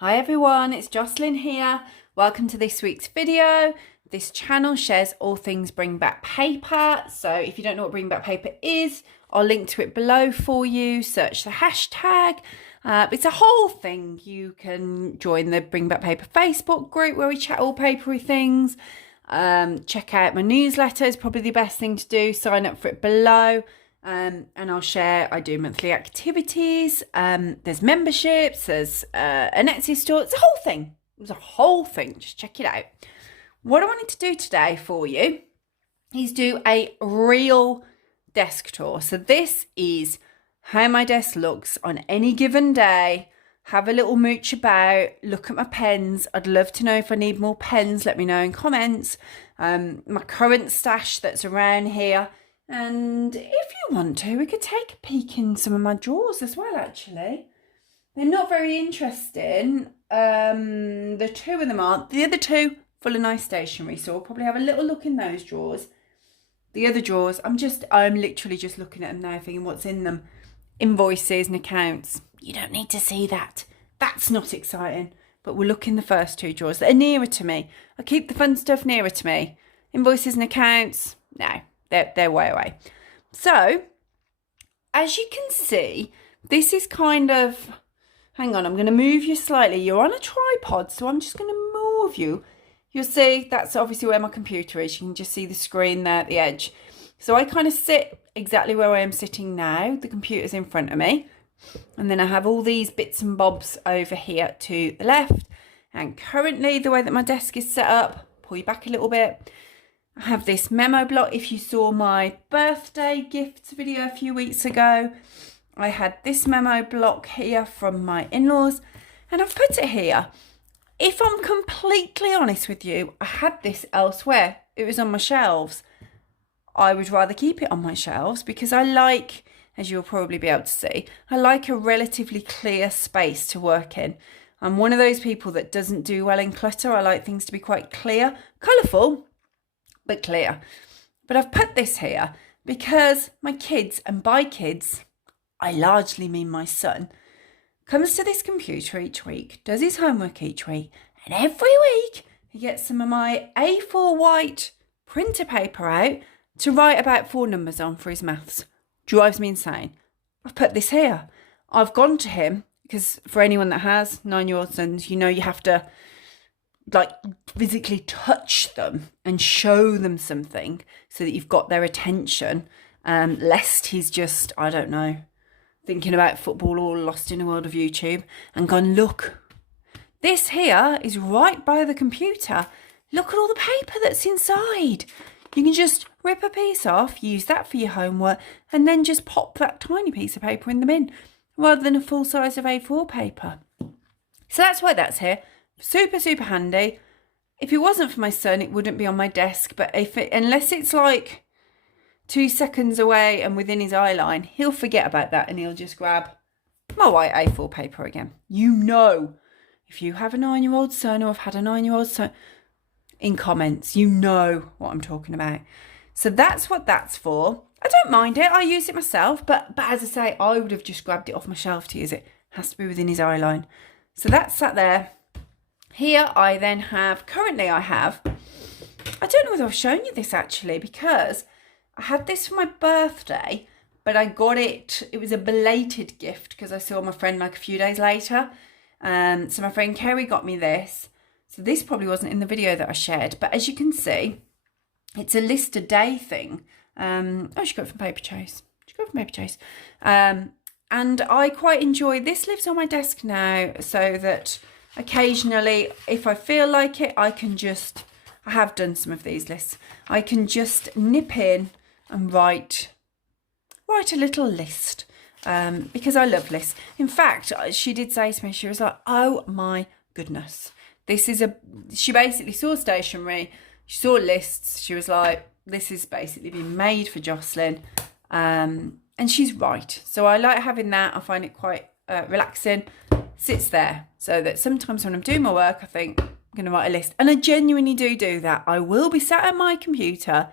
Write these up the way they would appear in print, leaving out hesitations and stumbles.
Hi everyone, it's Jocelyn here. Welcome to this week's video. This channel shares all things bring back paper. So if you don't know what bring back paper is, I'll link to it below for you. Search the hashtag. It's a whole thing. You can join the Bring Back Paper Facebook group where we chat all papery things. Check out my newsletter is probably the best thing to do. Sign up for it below. And I'll share, I do monthly activities, there's memberships, there's an Etsy store, it's a whole thing. It's a whole thing, just check it out. What I wanted to do today for you is do a real desk tour. So this is how my desk looks on any given day. Have a little mooch about, look at my pens. I'd love to know if I need more pens, let me know in comments. My current stash that's around here. And if you want to, we could take a peek in some of my drawers as well, actually. They're not very interesting. The two of them aren't. The other two, full of nice stationery. So we'll probably have a little look in those drawers. The other drawers, I'm literally just looking at them now, thinking what's in them. Invoices and accounts. You don't need to see that. That's not exciting. But we'll look in the first two drawers that are nearer to me. I keep the fun stuff nearer to me. Invoices and accounts, no. They're way away. So, as you can see, this is kind of... Hang on, I'm going to move you slightly. You're on a tripod, so I'm just going to move you. You'll see that's obviously where my computer is. You can just see the screen there at the edge. So I kind of sit exactly where I am sitting now. The computer's in front of me. And then I have all these bits and bobs over here to the left. And currently, the way that my desk is set up, pull you back a little bit, I have this memo block. If you saw my birthday gifts video a few weeks ago, I had this memo block here from my in-laws and I've put it here. If I'm completely honest with you, I had this elsewhere. It was on my shelves. I would rather keep it on my shelves because I like, as you'll probably be able to see, I like a relatively clear space to work in. I'm one of those people that doesn't do well in clutter. I like things to be quite clear, colourful, but clear. But I've put this here because my kids, and by kids, I largely mean my son, comes to this computer each week, does his homework each week, and every week he gets some of my A4 white printer paper out to write about 4 numbers on for his maths. Drives me insane. I've put this here. I've gone to him because for anyone that has 9-year-old sons, you know you have to like physically touch them and show them something so that you've got their attention, lest he's just, I don't know, thinking about football or lost in a world of YouTube and gone, look, this here is right by the computer. Look at all the paper that's inside. You can just rip a piece off, use that for your homework, and then just pop that tiny piece of paper in the bin rather than a full size of A4 paper. So that's why that's here. Super, super handy. If it wasn't for my son, it wouldn't be on my desk. But unless it's like 2 seconds away and within his eye line, he'll forget about that and he'll just grab my white A4 paper again. You know, if you have a 9-year-old son or have had a 9-year-old son, in comments, you know what I'm talking about. So that's what that's for. I don't mind it. I use it myself. But as I say, I would have just grabbed it off my shelf to use it. It has to be within his eye line. So that's sat there. Here I then have, currently I don't know whether I've shown you this actually, because I had this for my birthday, but I got it was a belated gift because I saw my friend like a few days later. So my friend Kerry got me this. So this probably wasn't in the video that I shared, but as you can see, it's a list a day thing. She got it from Paper Chase. And I quite enjoy, this lives on my desk now so that occasionally, if I feel like it, I have done some of these lists. I can just nip in and write a little list because I love lists. In fact, she did say to me, she was like, oh my goodness. She basically saw stationery, she saw lists, she was like, this has basically been made for Jocelyn. And she's right. So I like having that. I find it quite relaxing. Sits there so that sometimes when I'm doing my work, I think I'm going to write a list. And I genuinely do that. I will be sat at my computer,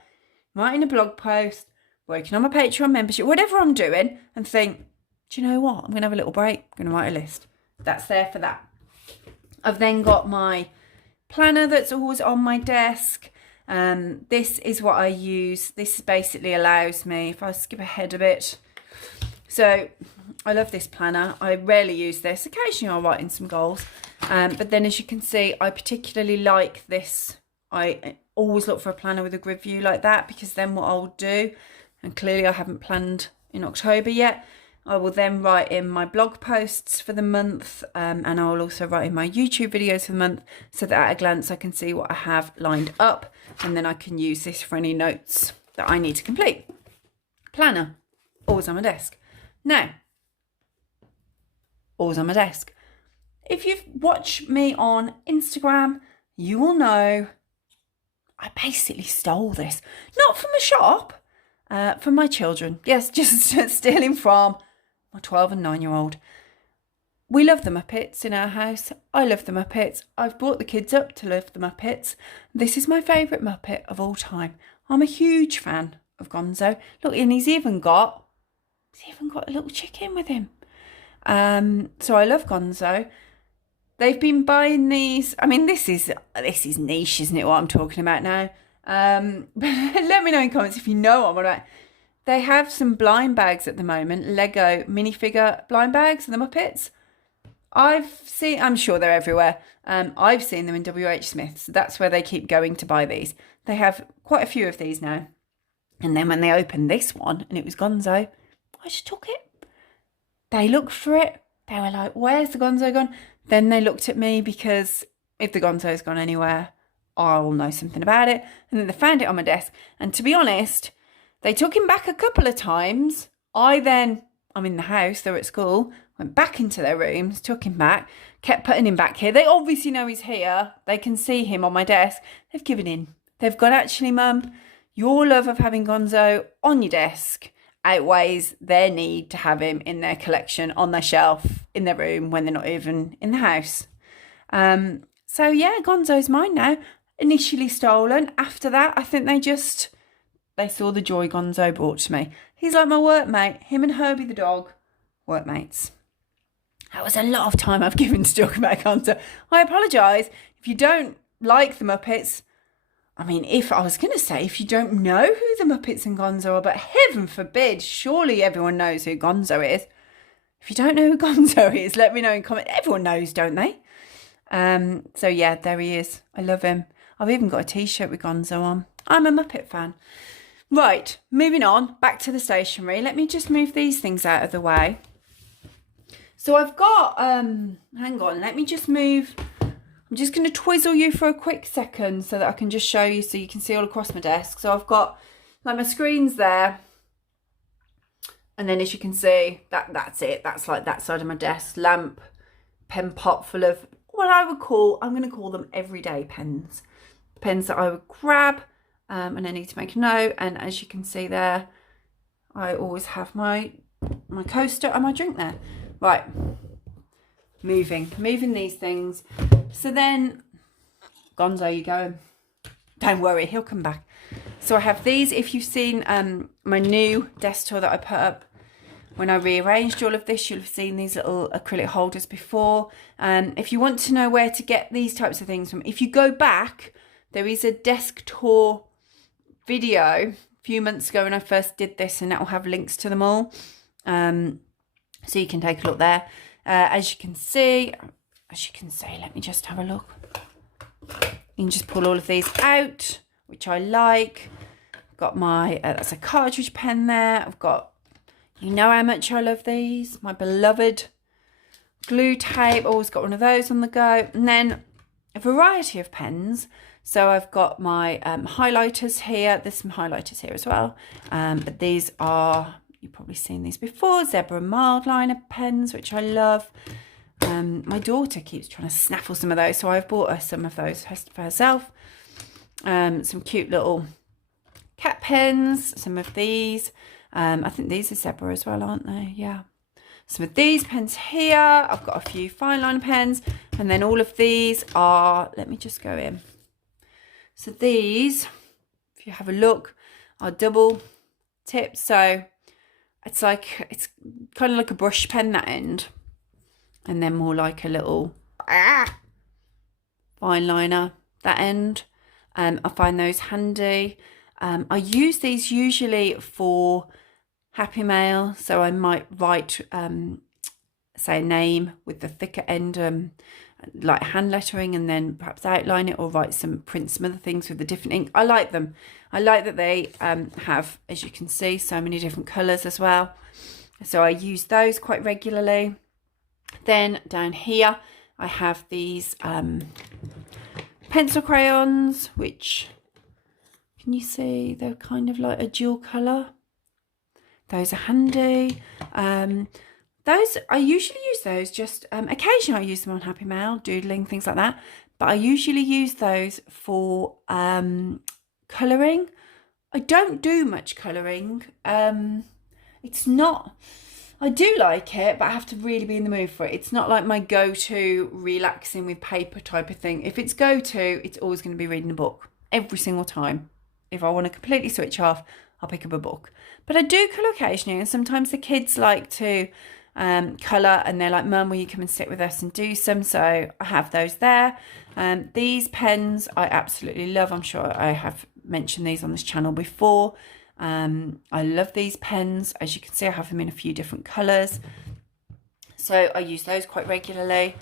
writing a blog post, working on my Patreon membership, whatever I'm doing, and think, do you know what? I'm going to have a little break. I'm going to write a list. That's there for that. I've then got my planner that's always on my desk. This is what I use. This basically allows me, if I skip ahead a bit. So I love this planner. I rarely use this. Occasionally I'll write in some goals. But then as you can see, I particularly like this. I always look for a planner with a grid view like that, because then what I'll do, and clearly I haven't planned in October yet, I will then write in my blog posts for the month, and I'll also write in my YouTube videos for the month, so that at a glance I can see what I have lined up, and then I can use this for any notes that I need to complete. Planner, always on my desk. Now, always on my desk. If you've watched me on Instagram, you will know I basically stole this. Not from a shop, from my children. Yes, just stealing from my 12 and 9-year-old. We love the Muppets in our house. I love the Muppets. I've brought the kids up to love the Muppets. This is my favourite Muppet of all time. I'm a huge fan of Gonzo. Look, and he's even got a little chicken with him. So I love Gonzo. They've been buying these. I mean, this is niche, isn't it, what I'm talking about now? But let me know in comments if you know what I'm on about. They have some blind bags at the moment, Lego minifigure blind bags of the Muppets. I'm sure they're everywhere. I've seen them in WH Smith's. So that's where they keep going to buy these. They have quite a few of these now. And then when they opened this one and it was Gonzo, I just took it. They looked for it. They were like, where's the Gonzo gone? Then they looked at me, because if the Gonzo's gone anywhere, I'll know something about it. And then they found it on my desk. And to be honest, they took him back a couple of times. I'm in the house, they're at school, went back into their rooms, took him back, kept putting him back here. They obviously know he's here. They can see him on my desk. They've given in. They've gone, actually, Mum, your love of having Gonzo on your desk outweighs their need to have him in their collection on their shelf in their room when they're not even in the house. So yeah, Gonzo's mine now. Initially stolen. After that, I think they saw the joy Gonzo brought to me. He's like my workmate. Him and Herbie the dog, workmates. That was a lot of time I've given to talk about Gonzo. I apologise if you don't like the Muppets. I mean, if you don't know who the Muppets and Gonzo are, but heaven forbid, surely everyone knows who Gonzo is. If you don't know who Gonzo is, let me know in comments. Everyone knows, don't they? So yeah, there he is. I love him. I've even got a t-shirt with Gonzo on. I'm a Muppet fan. Right, moving on, back to the stationery. Let me just move these things out of the way. So I've got, hang on, let me just move. I'm just going to twizzle you for a quick second so that I can just show you so you can see all across my desk. So I've got like my screens there. And then as you can see, that's it. That's like that side of my desk. Lamp, pen pot full of what I'm going to call them everyday pens. Pens that I would grab and I need to make a note. And as you can see there, I always have my coaster and my drink there. Right. Moving these things. So then, Gonzo, you going? Don't worry, he'll come back. So I have these. If you've seen my new desk tour that I put up when I rearranged all of this, you'll have seen these little acrylic holders before. If you want to know where to get these types of things from, if you go back, there is a desk tour video a few months ago when I first did this, and that will have links to them all. So you can take a look there. As you can see, let me just have a look. You can just pull all of these out, which I like. I've got my, that's a cartridge pen there. I've got, you know how much I love these. My beloved glue tape. Always got one of those on the go. And then a variety of pens. So I've got my highlighters here. There's some highlighters here as well. But these are, you've probably seen these before, Zebra mild liner pens, which I love. My daughter keeps trying to snaffle some of those, so I've bought her some of those for herself. Some cute little cat pens, some of these. I think these are Zebra as well, aren't they? Yeah. Some of these pens here. I've got a few fine liner pens, and then all of these are, let me just go in. So these, if you have a look, are double tips. So it's kind of like a brush pen, that end, and then more like a little fine liner, that end. I find those handy. I use these usually for Happy Mail, so I might write, say, a name with the thicker end, like hand lettering, and then perhaps outline it or print some other things with the different ink. I like them. I like that they have, as you can see, so many different colours as well. So I use those quite regularly. Then down here I have these pencil crayons, which, can you see, they're kind of like a dual colour. Those are handy. Those, I usually use those just, occasionally I use them on Happy Mail, doodling, things like that. But I usually use those for colouring. I don't do much colouring. It's not, I do like it, but I have to really be in the mood for it. It's not like my go-to relaxing with paper type of thing. If it's go-to, it's always going to be reading a book every single time. If I want to completely switch off, I'll pick up a book. But I do colour occasionally, and sometimes the kids like to colour, and they're like, Mum, will you come and sit with us and do some? So I have those there. These pens I absolutely love. I'm sure I have mentioned these on this channel before. I love these pens. As you can see, I have them in a few different colours. So I use those quite regularly.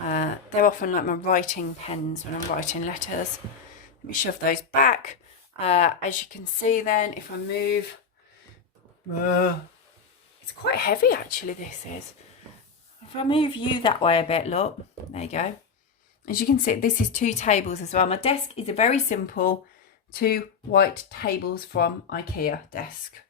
They're often like my writing pens when I'm writing letters. Let me shove those back. As you can see then, if I move, it's quite heavy actually, this is. If I move you that way a bit, look, there you go. As you can see, this is 2 tables as well. My desk is a very simple 2 white tables from IKEA desk,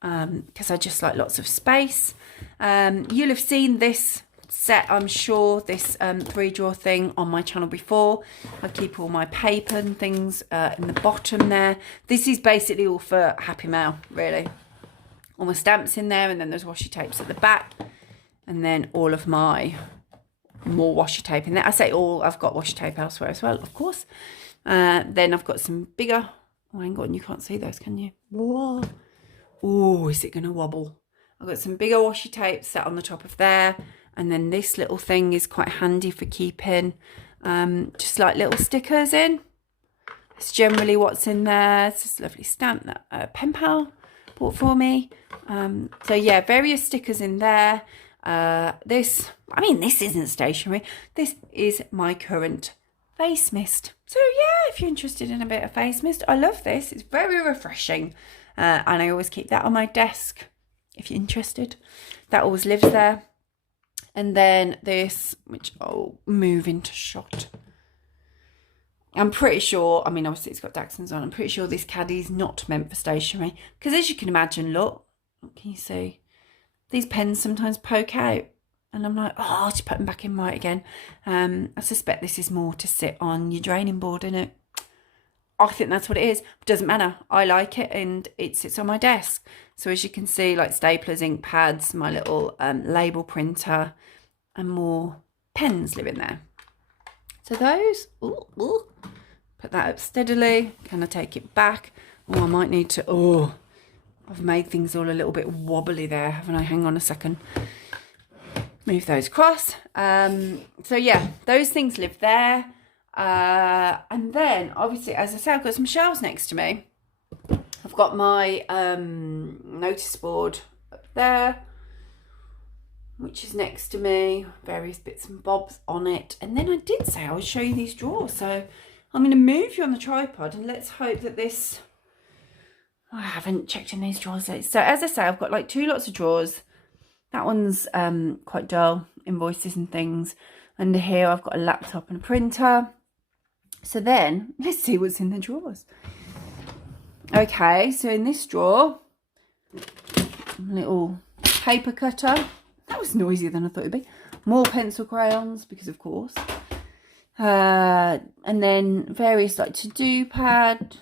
because I just like lots of space. You'll have seen this set, I'm sure, this 3-drawer thing on my channel before. I keep all my paper and things in the bottom there. This is basically all for Happy Mail, really. All my stamps in there, and then there's washi tapes at the back, and then all of my more washi tape in there. I say all, I've got washi tape elsewhere as well, of course. Then I've got some bigger, oh hang on, you can't see those, can you? Whoa. Oh, is it gonna wobble? I've got some bigger washi tape set on the top of there, and then this little thing is quite handy for keeping just like little stickers in. It's generally what's in there. It's this lovely stamp that Pen Pal bought for me. So yeah, various stickers in there. This isn't stationery. This is my current face mist. So yeah, if you're interested in a bit of face mist, I love this. It's very refreshing. And I always keep that on my desk if you're interested. That always lives there. And then this, which I'll move into shot. I'm pretty sure, I mean, obviously it's got Dachshunds on. I'm pretty sure this caddy is not meant for stationery. Because as you can imagine, look, can you see? These pens sometimes poke out. And I'm like, oh, just put them back in right again. I suspect this is more to sit on your draining board, isn't it? I think that's what it is. It doesn't matter. I like it, and it sits on my desk. So as you can see, like staplers, ink pads, my little label printer, and more pens live in there. So those, put that up steadily. Can I take it back? Oh, I might need to, I've made things all a little bit wobbly there, haven't I? Hang on a second. Move those across. So yeah, those things live there. And then obviously, as I say, I've got some shelves next to me. I've got my notice board up there, which is next to me, various bits and bobs on it. And then I did say I would show you these drawers. So I'm going to move you on the tripod, and let's hope that this, I haven't checked in these drawers yet. So as I say, I've got like 2 lots of drawers. That one's quite dull, invoices and things. Under here I've got a laptop and a printer. So then let's see what's in the drawers. Okay, so in this drawer, a little paper cutter. That was noisier than I thought it'd be. More pencil crayons, because of course. And then various like to-do pad.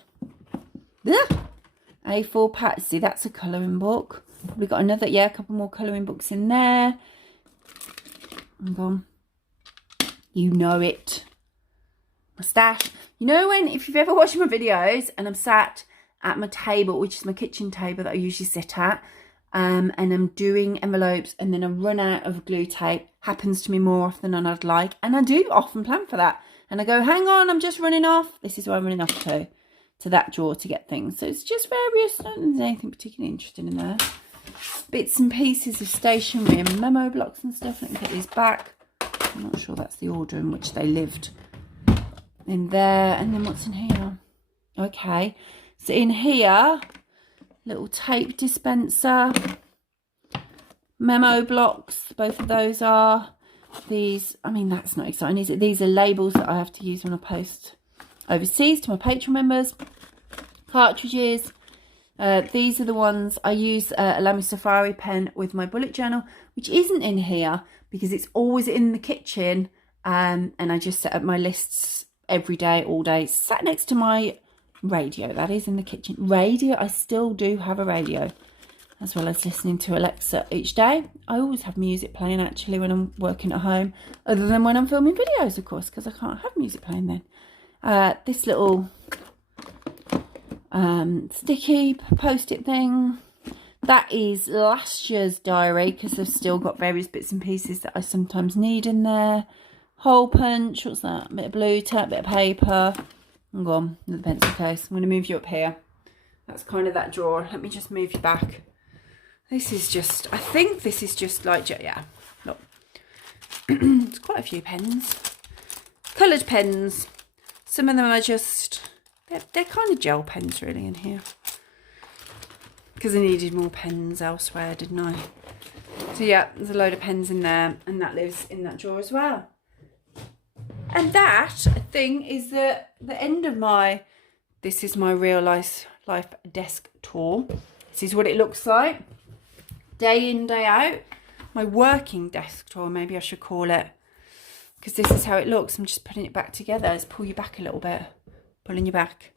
A4 pad. See, that's a colouring book. We've got another, yeah, a couple more colouring books in there. Hang on. You know it. My stash. You know when, if you've ever watched my videos and I'm sat at my table, which is my kitchen table that I usually sit at, and I'm doing envelopes and then I run out of glue tape. Happens to me more often than I'd like. And I do often plan for that. and I go, hang on, I'm just running off. This is where I'm running off to that drawer to get things. So it's just various, I don't think there's anything particularly interesting in there. Bits and pieces of stationery and memo blocks and stuff. Let me put these back. I'm not sure that's the order in which they lived. In there, and then what's in here? Okay, so in here, little tape dispenser, memo blocks, both of those are. These, I mean, that's not exciting, is it? These are labels that I have to use when I post overseas to my Patreon members. Cartridges. These are the ones I use a Lamy Safari pen with my bullet journal, which isn't in here because it's always in the kitchen, and I just set up my lists every day, all day. It's sat next to my radio, that is, in the kitchen. Radio, I still do have a radio, as well as listening to Alexa each day. I always have music playing, actually, when I'm working at home, other than when I'm filming videos, of course, because I can't have music playing then. This little sticky post-it thing, that is last year's diary, because I've still got various bits and pieces that I sometimes need in there. Hole punch, what's that? A bit of blue tape, bit of paper. I'm gone, another pencil case. I'm going to move you up here. That's kind of that drawer. Let me just move you back. This is just, I think this is just like, yeah, look. It's quite a few pens. Coloured pens. Some of them are just, they're kind of gel pens really in here. Because I needed more pens elsewhere, didn't I? So yeah, there's a load of pens in there, and that lives in that drawer as well. And that, I think, is the end of my, this is my real life desk tour. This is what it looks like. Day in, day out. My working desk tour, maybe I should call it. Because this is how it looks. I'm just putting it back together. Let's pull you back a little bit. Pulling you back.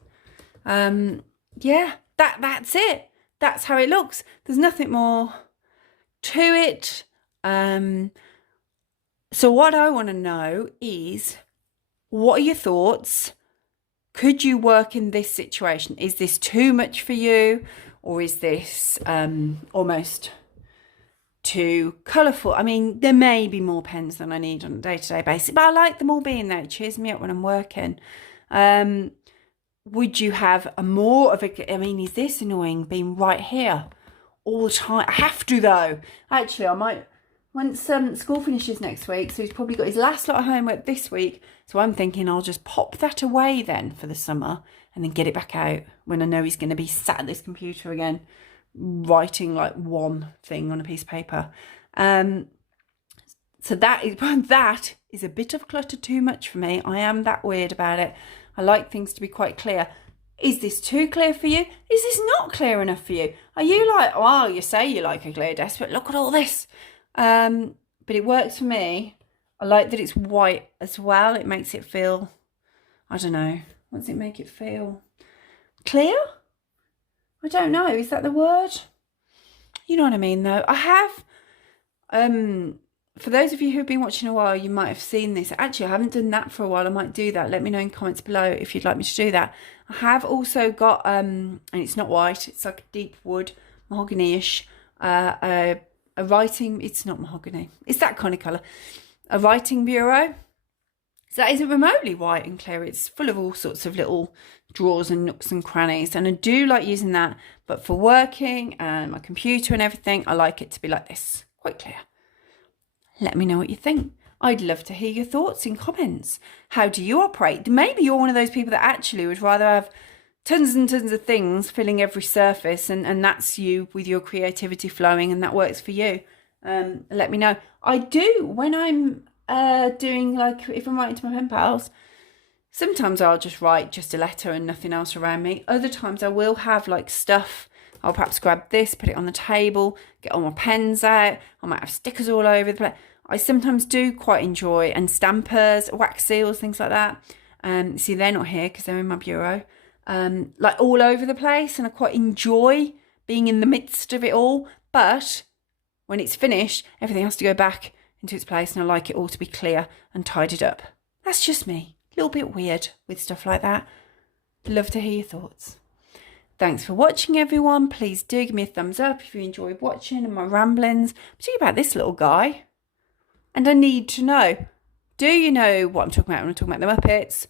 Yeah, that's it. That's how it looks. There's nothing more to it. So what I want to know is, what are your thoughts? Could you work in this situation? Is this too much for you? Or is this almost too colourful? I mean, there may be more pens than I need on a day-to-day basis, but I like them all being there. It cheers me up when I'm working. Would you have a more of a, I mean, is this annoying being right here all the time? I have to though. Actually, I might, once school finishes next week, so he's probably got his last lot of homework this week, so I'm thinking I'll just pop that away then for the summer and then get it back out when I know he's going to be sat at this computer again writing like one thing on a piece of paper. So that is a bit of clutter too much for me. I am that weird about it. I like things to be quite clear. Is this too clear for you? Is this not clear enough for you? Are you like, well, you say you like a clear desk, but look at all this. But it works for me. I like that it's white as well. It makes it feel, I don't know, what does it make it feel? Clear? I don't know. Is that the word? You know what I mean, though. I have, for those of you who've been watching a while, you might have seen this. Actually, I haven't done that for a while. I might do that. Let me know in comments below if you'd like me to do that. I have also got, and it's not white. It's like a deep wood, mahogany-ish, a writing, it's not mahogany. It's that kind of colour. A writing bureau. So that isn't remotely white and clear. It's full of all sorts of little drawers and nooks and crannies. And I do like using that. But for working and my computer and everything, I like it to be like this. Quite clear. Let me know what you think. I'd love to hear your thoughts in comments. How do you operate? Maybe you're one of those people that actually would rather have tons and tons of things filling every surface, and that's you with your creativity flowing, and that works for you. Let me know. I do, when I'm doing, like, if I'm writing to my pen pals, sometimes I'll just write just a letter and nothing else around me. Other times I will have like stuff. I'll perhaps grab this, put it on the table, get all my pens out. I might have stickers all over the place. I sometimes do quite enjoy, and stampers, wax seals, things like that. See, they're not here because they're in my bureau. Like all over the place, and I quite enjoy being in the midst of it all. But when it's finished, everything has to go back into its place, and I like it all to be clear and tidied up. That's just me. A little bit weird with stuff like that. Love to hear your thoughts. Thanks for watching, everyone. Please do give me a thumbs up if you enjoyed watching and my ramblings, particularly about this little guy. And I need to know, Do you know what I'm talking about when I'm talking about the Muppets?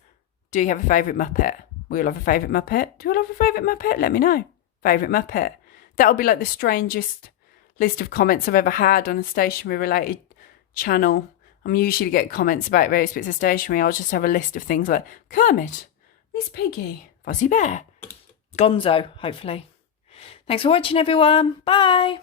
Do you have a favourite Muppet? We all have a favourite Muppet. Do you all have a favourite Muppet? Let me know. Favourite Muppet. That'll be like the strangest list of comments I've ever had on a stationery related channel. I'm usually get comments about various bits of stationery. I'll just have a list of things like Kermit, Miss Piggy, Fuzzy Bear, Gonzo, hopefully. Thanks for watching, everyone. Bye.